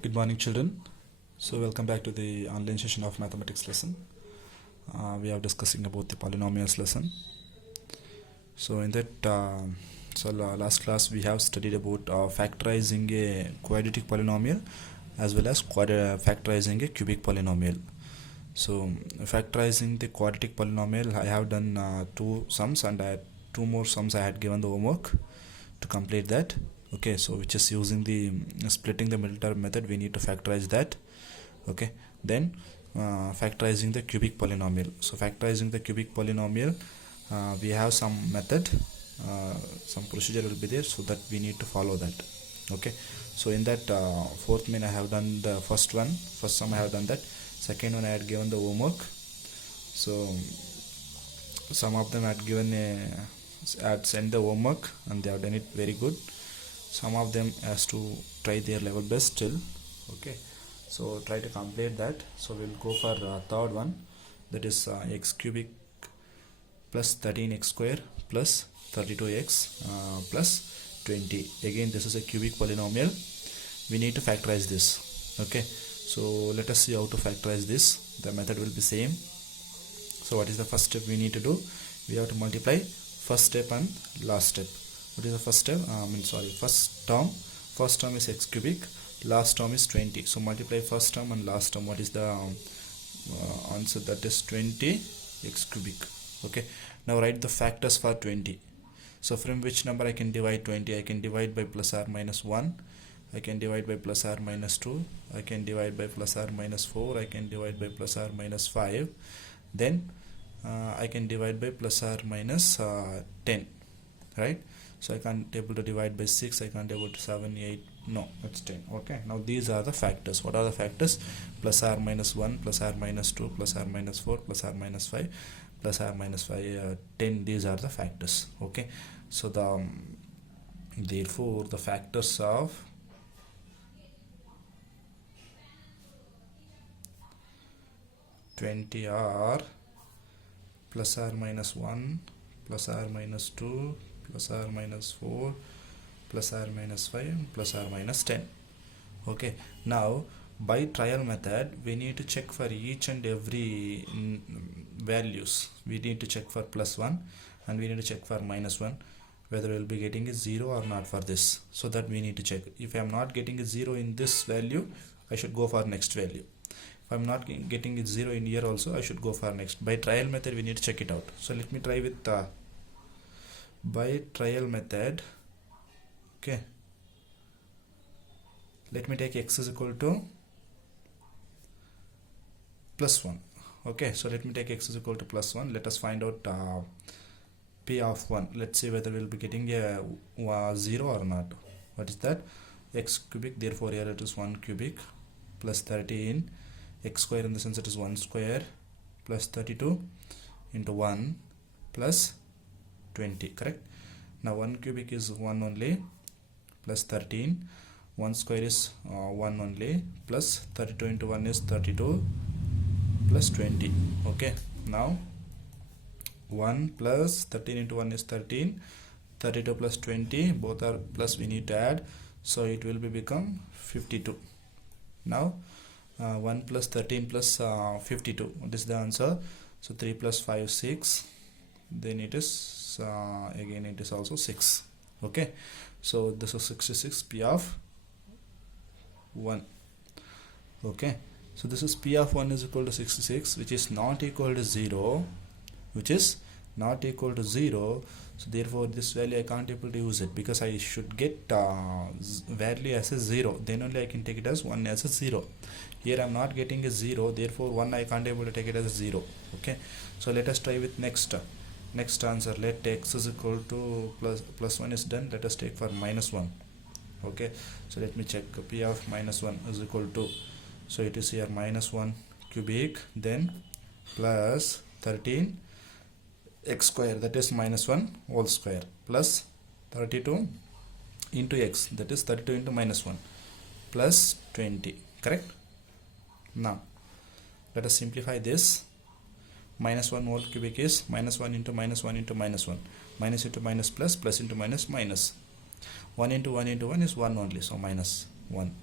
Good morning, children. So welcome back to the online session of mathematics lesson. We are discussing about the polynomials lesson. So in that last class we have studied about factorizing a quadratic polynomial as well as factorizing a cubic polynomial. So factorizing the quadratic polynomial, I have done two sums, and I had two more sums I had given the homework to complete that. Okay, so which is using the splitting the middle term method, we need to factorize that. Okay, then factorizing the cubic polynomial. So factorizing the cubic polynomial, we have some method, some procedure will be there, so that we need to follow that. Okay, so in that fourth main I have done the first sum I have done that. Second one I had given the homework. So some of them had given had sent the homework and they have done it very good. Some of them has to try their level best still. Okay, so try to complete that. So we'll go for third one, that is x cubic plus 13x square plus 32x plus 20. Again, this is a cubic polynomial. We need to factorize this. Okay, so let us see how to factorize this. The method will be same. So what is the first step we need to do? We have to multiply first step and last step. What is the first step? First term is x cubic, last term is 20. So multiply first term and last term. What is the answer? That is 20 x cubic. Okay, now write the factors for 20. So from which number I can divide 20? I can divide by plus or minus 1, I can divide by plus or minus 2, I can divide by plus or minus 4, I can divide by plus or minus 5, then I can divide by plus or minus 10, right? So I can't able to divide by 6, I can't able to 7, 8, no, it's 10. Okay, now these are the factors. What are the factors? Plus or minus 1, plus or minus 2, plus or minus 4, plus or minus 5, plus or minus 5, 10. These are the factors. Okay, so therefore the factors of 20 are plus or minus 1, plus or minus 2, plus or minus 4, plus or minus 5, plus or minus 10. Okay, now by trial method we need to check for each and every values. We need to check for plus 1 and we need to check for minus 1, whether we will be getting a 0 or not for this. So that we need to check. If I am not getting a 0 in this value, I should go for next value. If I am not getting a 0 in here also, I should go for next. By trial method we need to check it out. So let me try with by trial method. Okay, let me take x is equal to plus 1. Okay, so let me take x is equal to plus 1. Let us find out p of 1. Let's see whether we will be getting a 0 or not. What is that? X cubic, therefore here it is 1 cubic plus 13 x square, in the sense it is 1 square plus 32 into 1 plus 20, correct? Now 1 cubic is 1 only, plus 13, 1 square is 1 only, plus 32 into 1 is 32, plus 20. Okay, now 1 plus 13 into 1 is 13, 32 plus 20, both are plus, we need to add, so it will be become 52. Now 1 plus 13 plus 52, what is the answer? So 3 plus 5, 6, then it is again it is also 6. Okay, so this is 66, p of 1. Okay, so this is p of 1 is equal to 66, which is not equal to 0, which is not equal to 0. So therefore this value I can't able to use it, because I should get value as a 0, then only I can take it as 1 as a 0. Here I am not getting a 0, therefore 1 I can't able to take it as a 0. Okay, so let us try with next answer. Let x is equal to plus 1 is done. Let us take for minus 1. Okay, so let me check. P of minus 1 is equal to, so it is here minus 1 cubic, then plus 13 x square, that is minus 1 whole square, plus 32 into x, that is 32 into minus 1, plus 20, correct? Now let us simplify this. Minus 1 whole cubic is minus 1 into minus 1 into minus 1, minus into minus plus, plus into minus minus. 1 into 1 into 1 is 1 only, so minus 1.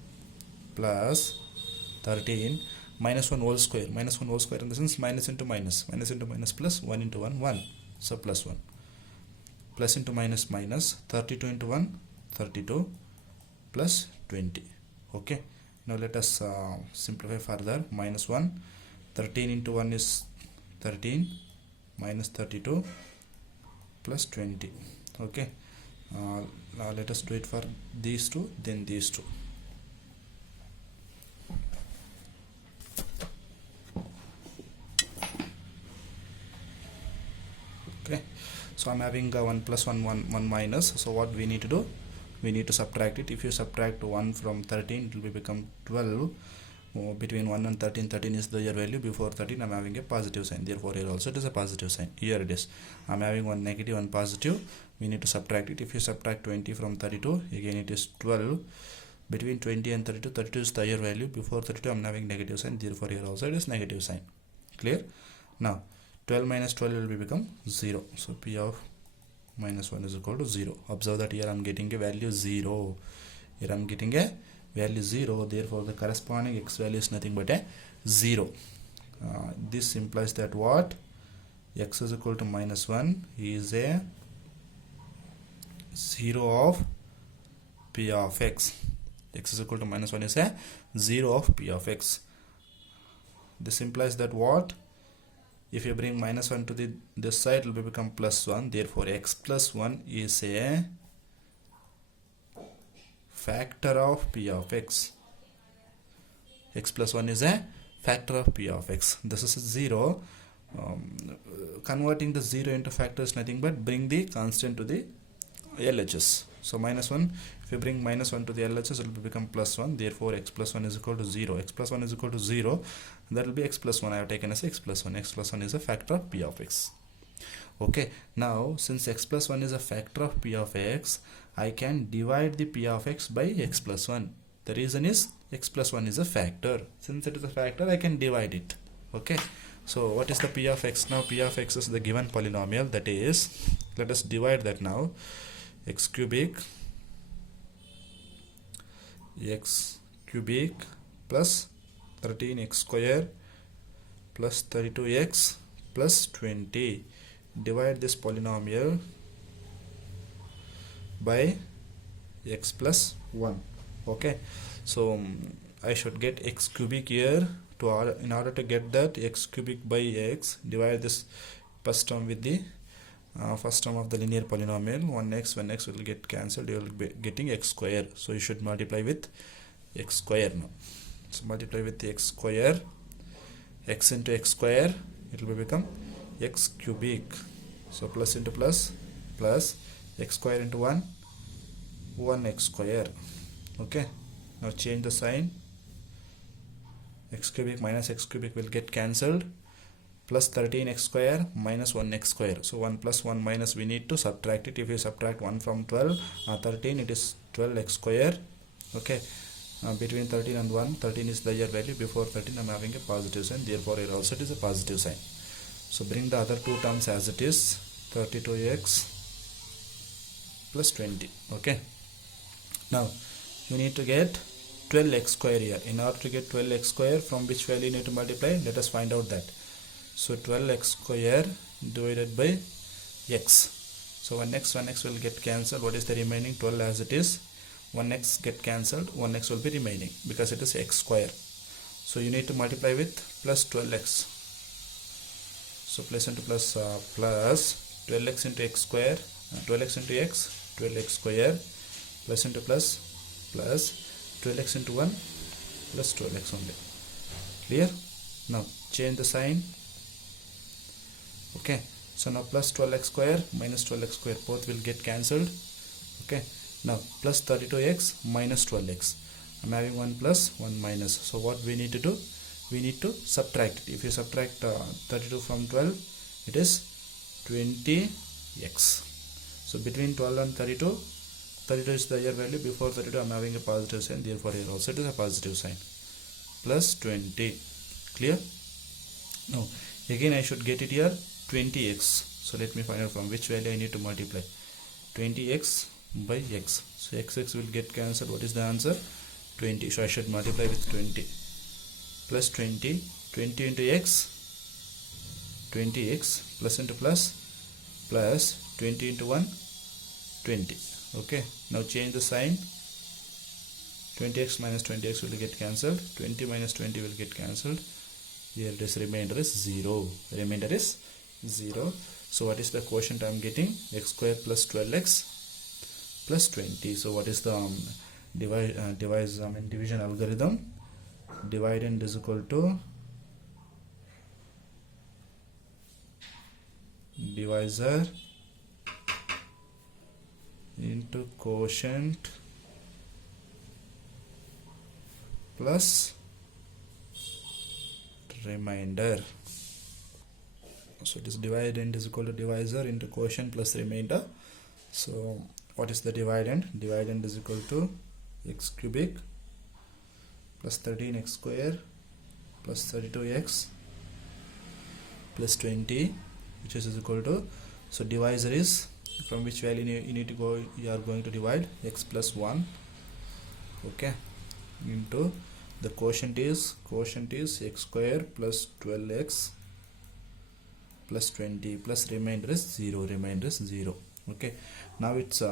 plus 13 minus 1 whole square, minus 1 whole square in the sense minus into minus, minus into minus plus 1 into 1 1, so plus 1, plus into minus minus 32 into 1 32 plus 20. Okay, now let us simplify further. Minus 1, 13 into 1 is 13 minus 32 plus 20. Okay, now let us do it for these two, then these two. Okay, so I'm having 1 plus 1 1 minus, so what we need to do, we need to subtract it. If you subtract 1 from 13, it will become 12. Between 1 and 13, 13 is the year value. Before 13 I'm having a positive sign, therefore here also it is a positive sign. Here it is, I'm having one negative, one positive, we need to subtract it. If you subtract 20 from 32, again it is 12. Between 20 and 32, 32 is the year value. Before 32 I'm having negative sign, therefore here also it is negative sign. Clear? Now 12 minus 12 will become 0, so P of minus 1 is equal to 0. Observe that here I'm getting a value 0, here I'm getting a value 0, therefore the corresponding x value is nothing but a 0. This implies that what, x is equal to minus 1 is a 0 of P of x. X is equal to minus 1 is a 0 of P of x. This implies that what, if you bring minus 1 to this side, it will become plus 1, therefore x plus 1 is a factor of P of x. X plus 1 is a factor of P of x. This is a 0. Converting the 0 into factor is nothing but bring the constant to the LHS. So minus 1, if you bring minus 1 to the LHS, it will become plus 1, therefore x plus 1 is equal to 0. X plus 1 is equal to 0, that will be x plus 1. I have taken as x plus 1. X plus 1 is a factor of P of x. Okay, now since x plus 1 is a factor of P of x, I can divide the P of x by x plus 1. The reason is x plus 1 is a factor. Since it is a factor, I can divide it. Okay, so what is the P of x now? P of x is the given polynomial, that is, let us divide that now. X cubic plus 13x square plus 32x plus 20. Divide this polynomial by x plus 1. Okay, so I should get x cubic here. In order to get that x cubic by x, divide this first term with the first term of the linear polynomial. 1x will get cancelled, you will be getting x square, so you should multiply with x square now. So multiply with the x square, x into x square, it will become x cubic, so plus into plus, plus x square into 1 x square. Okay, now change the sign, x cubic minus x cubic will get cancelled, plus 13x square minus 1x square. So 1 plus 1 minus, we need to subtract it. If you subtract 1 from 12, 13, it is 12x square. Okay, between 13 and 1, 13 is the year value. Before 13 I am having a positive sign, therefore here also it is a positive sign. So bring the other two terms as it is, 32x plus 20. Okay, now you need to get 12x square here. In order to get 12x square, from which value you need to multiply, let us find out that. So 12x square divided by x. So 1x will get cancelled. What is the remaining? 12 as it is. 1x get cancelled, 1x will be remaining because it is x square. So you need to multiply with plus 12x. So plus into plus, plus 12x into x square, 12x into x, 12x square, plus into plus, plus 12x into 1, plus 12x only. Clear? Now change the sign. Okay, so now plus 12x square minus 12x square, both will get cancelled. Okay, now plus 32x minus 12x. I'm having 1 plus 1 minus. So what we need to do? We need to subtract it. If you subtract 32 from 12, it is 20x. So between 12 and 32, 32 is the year value. Before 32 I'm having a positive sign, therefore here also it is a positive sign. Plus 20. Clear? Now again I should get it here 20x. So let me find out from which value I need to multiply. 20x by x. So x will get cancelled. What is the answer? 20, so I should multiply with 20 plus 20 into x, 20x plus into plus 20 into 1, 20. Okay, now change the sign. 20x minus 20x will get cancelled, 20 minus 20 will get cancelled. Here it is, remainder is 0. Remainder is 0. So what is the quotient I am getting? X square plus 12x plus 20. So what is the division algorithm? Dividend is equal to divisor into quotient plus remainder. So this dividend is equal to divisor into quotient plus remainder. So what is the dividend? Dividend is equal to x cubic plus 13x square plus 32x plus 20, which is equal to, so divisor is from which value you need to go, you are going to divide x plus 1, okay, into the quotient is x square plus 12x plus 20 plus remainder is 0, okay. Now it's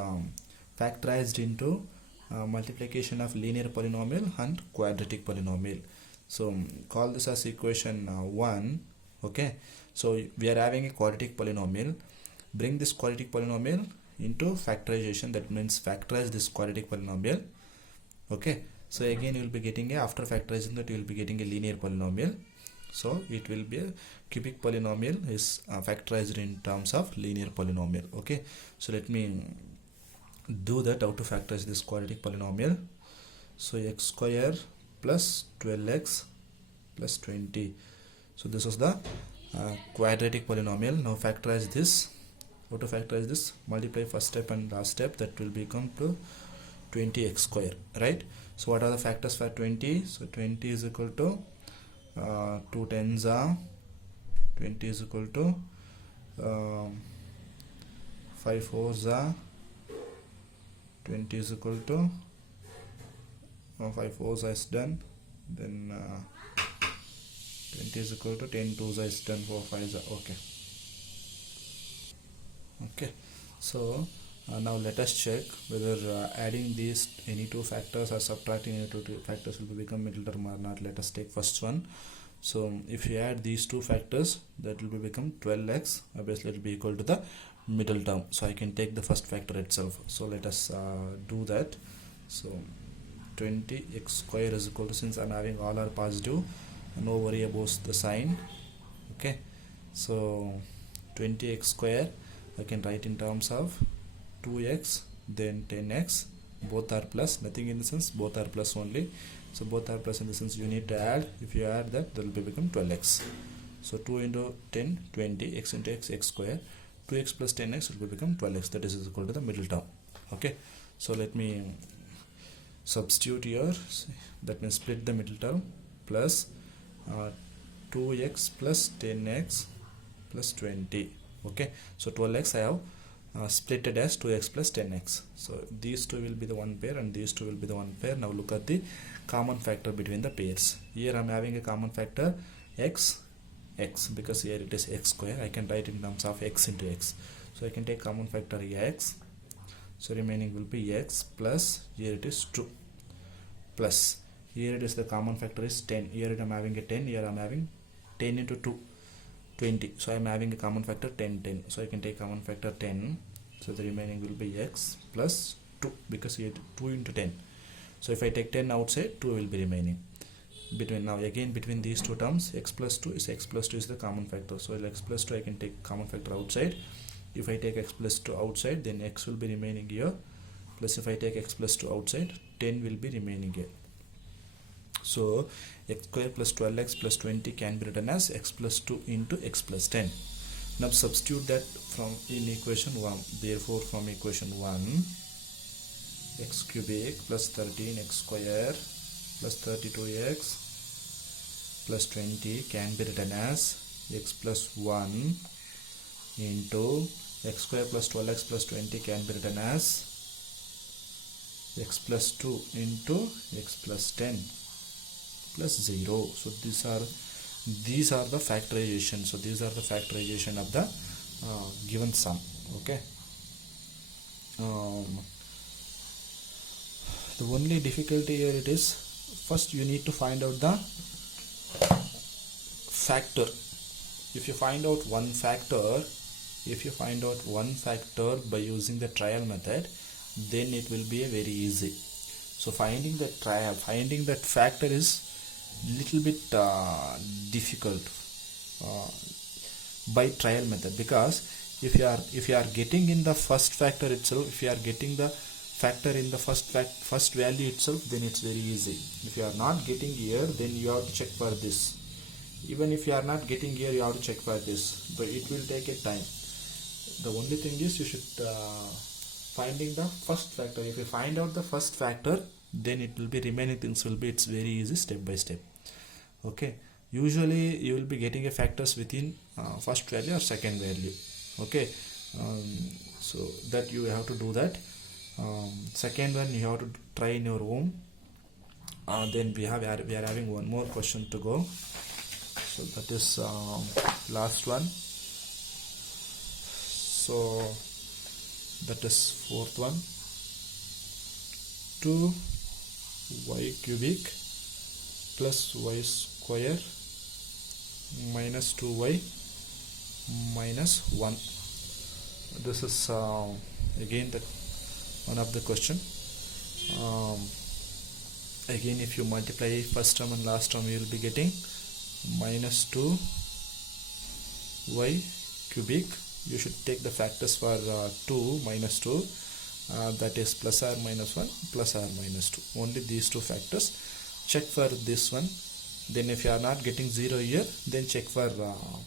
factorized into multiplication of linear polynomial and quadratic polynomial. So call this as equation 1, okay. So we are having a quadratic polynomial. Bring this quadratic polynomial into factorization, that means factorize this quadratic polynomial, okay. So again you will be getting a, after factorizing that you will be getting a linear polynomial. So it will be a cubic polynomial is factorized in terms of linear polynomial, okay. So let me do that, how to factorize this quadratic polynomial. So x square plus 12x plus 20. So this was the quadratic polynomial. Now factorize this. How to factorize this? Multiply first step and last step, that will become to 20x square, right? So what are the factors for 20? So 20 is equal to 2 tens are 20 is equal to 5 fours are 20 is equal to 5 fours is done, then 20 is equal to 10 twos is done, 4 fives are okay. So now let us check whether adding these any two factors or subtracting any two factors will become middle term or not. Let us take first one. So if you add these two factors, that will become 12x, obviously it will be equal to the middle term. So I can take the first factor itself. So let us do that. So 20x square is equal to, since I'm having all are positive, no worry about the sign, okay. So 20x square I can write in terms of 2x then 10x, both are plus, nothing in the sense, both are plus only. So both are plus in the sense you need to add. If you add that, will become 12x. So 2 into 10, 20, x into x square, 2x plus 10x will become 12x, that is equal to the middle term, okay. So let me substitute here, that means split the middle term, plus 2x plus 10x plus 20, okay. So 12x I have split it as 2x plus 10x. So these two will be the one pair and these two will be the one pair. Now look at the common factor between the pairs. Here I am having a common factor x, because here it is x square. I can write in terms of x into x. So I can take common factor x. So remaining will be x plus, here it is 2, plus here it is the common factor is 10. Here I am having a 10. Here I am having 10 into 2, 20. So I am having a common factor 10, 10. So I can take common factor 10. So the remaining will be x plus 2, because here 2 into 10. So if I take 10 outside, 2 will be remaining. Now again between these two terms, x plus 2 is the common factor. So x plus 2 I can take common factor outside. If I take x plus 2 outside, then x will be remaining here. Plus if I take x plus 2 outside, 10 will be remaining here. So x square plus 12x plus 20 can be written as x plus 2 into x plus 10. Now substitute that from in equation 1. Therefore from equation 1, x cubic plus 13x square plus 32x plus 20 can be written as x plus 1 into x square plus 12x plus 20 can be written as x plus 2 into x plus 10 plus 0. So these are the factorization. So these are the factorization of the given sum. Okay. The only difficulty here it is, first you need to find out the factor. If you find out one factor by using the trial method, then it will be a very easy. So finding that factor is little bit difficult by trial method, because if you are getting in the first factor itself, if you are getting the factor in the first value itself, then it's very easy. If you are not getting here, then you have to check for this. Even if you are not getting here, you have to check for this, but it will take a time. The only thing is you should finding the first factor. If you find out the first factor, then it will be remaining things will be, it's very easy step by step. Okay, usually you will be getting a factors within first value or second value. Okay, so that you have to do that. Second one you have to try in your home. Then we are having one more question to go. So that is last one. So that is fourth one. 2y cubic plus y square minus 2y minus 1. This is again the one of the question. Again, if you multiply first term and last term, you will be getting minus 2y cubic. You should take the factors for 2 minus 2, that is plus or minus 1 plus or minus 2. Only these two factors. Check for this one. Then if you are not getting 0 here, then check for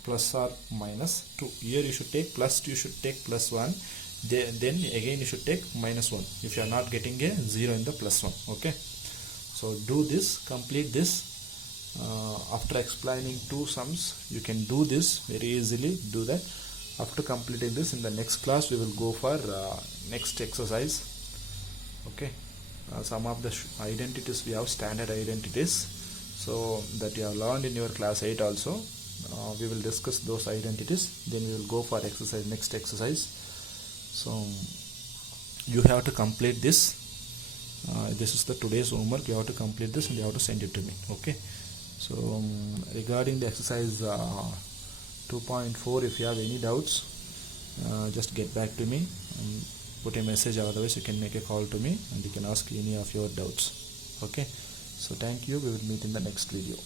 plus or minus 2. Here you should take plus 2, you should take plus 1. Then again you should take minus 1 if you are not getting a 0 in the plus 1. Okay, so do this, complete this. After explaining two sums, you can do this very easily. Do that. After completing this, in the next class we will go for next exercise. Okay, some of the identities we have standard identities, so that you have learned in your class 8 also. We will discuss those identities, then we will go for next exercise. So you have to complete this. This is the today's homework. You have to complete this and you have to send it to me. Okay, so regarding the exercise 2.4, if you have any doubts, just get back to me and put a message. Otherwise you can make a call to me and you can ask any of your doubts. Okay, so thank you. We will meet in the next video.